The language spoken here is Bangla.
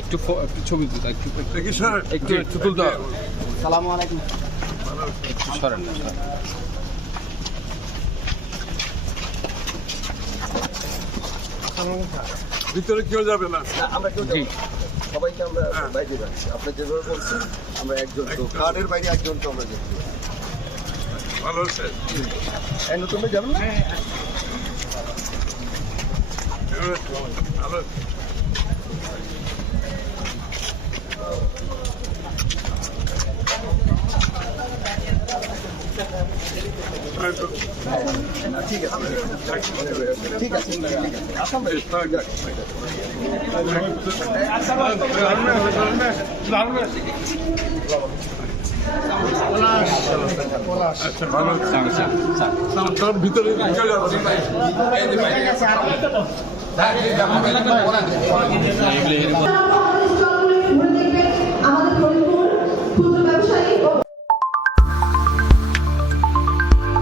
একটু একটু ছবি তুলতে একটু দেখি একটু একটু তুলতে হবে। সালামু আলাইকুম। একটু সরেন ভিতরে কেউ যাবে না। আমরা কেউ সবাইকে আমরা বাইরে রাখছি আপনি যেভাবে বলছেন আমরা একজন তো। কার্ডের বাইরে একজন তো আমরা পারি। ভালো আছে। এই নতুন যাবেন না? ভালো ঠিক আছে ঠিক আছে আসাম ভাই আচ্ছা ভালো আছে স্যার, স্যার, স্যার। তার ভিতরে এগুলো এরকম